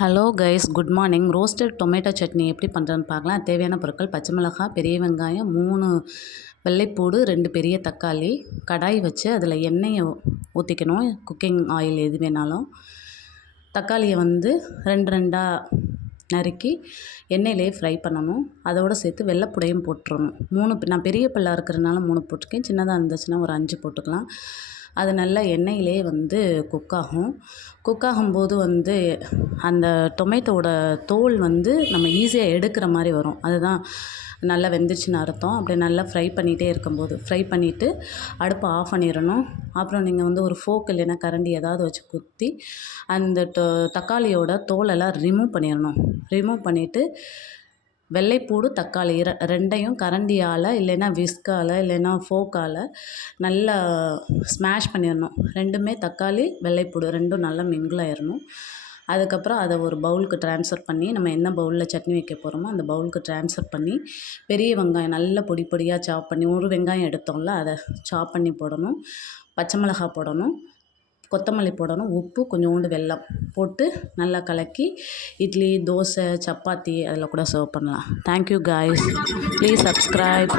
Hello guys, good morning. Roasted tomato chutney எப்படி பண்ணுறதுன்னு பார்க்கலாம். தேவையான பொருட்கள்: பச்சை மிளகாய், பெரிய வெங்காயம், 3 வெள்ளைப்பூடு, 2 பெரிய தக்காளி. கடாய் வச்சு அதில் எண்ணெயை ஊற்றிக்கணும், குக்கிங் ஆயில் எது வேணாலும். தக்காளியை வந்து 2 2 நறுக்கி எண்ணெயிலே ஃப்ரை பண்ணணும். அதோடு சேர்த்து வெள்ளைப்பூடையும் போட்டுறணும். 3 நான் பெரிய பல்லாக இருக்கிறதுனால 3 போட்டிருக்கேன். சின்னதாக இருந்துச்சுன்னா ஒரு 5 போட்டுக்கலாம். அது நல்லா எண்ணெயிலே வந்து குக் ஆகும்போது வந்து அந்த டொமேட்டோட தோல் வந்து நம்ம ஈஸியாக எடுக்கிற மாதிரி வரும். அதுதான் நல்லா வெந்துச்சுன்னு அர்த்தம். அப்படி நல்லா ஃப்ரை பண்ணிகிட்டே இருக்கும்போது ஃப்ரை பண்ணிவிட்டு அடுப்பை ஆஃப் பண்ணிடணும். அப்புறம் நீங்கள் வந்து ஒரு ஃபோக் இல்லைன்னா கரண்டி ஏதாவது வச்சு குத்தி அந்த தக்காளியோட தோலெல்லாம் ரிமூவ் பண்ணிடணும். ரிமூவ் பண்ணிவிட்டு வெள்ளைப்பூடு, தக்காளி ரெண்டையும் கரண்டியால் இல்லைன்னா விஸ்கால் இல்லைன்னா ஃபோக்கால் நல்லா ஸ்மாஷ் பண்ணிடணும். ரெண்டுமே தக்காளி, வெள்ளைப்பூடு ரெண்டும் நல்லா மிங்கிள் ஆயிடணும். அதுக்கப்புறம் அதை ஒரு பவுலுக்கு ட்ரான்ஸ்ஃபர் பண்ணி, நம்ம என்ன பவுலில் சட்னி வைக்க போகிறோமோ அந்த பவுலுக்கு ட்ரான்ஸ்ஃபர் பண்ணி, பெரிய வெங்காயம் நல்லா பொடி பொடியாக சாப் பண்ணி, ஒரு வெங்காயம் எடுத்தோம்ல அதை சாப் பண்ணி போடணும். பச்சை மிளகாய் போடணும், கொத்தமல்லி போடணும், உப்பு, கொஞ்சோண்டு வெல்லம் போட்டு நல்லா கலக்கி இட்லி, தோசை, சப்பாத்தி அதில் கூட சர்வ் பண்ணலாம். Thank you guys. Please subscribe.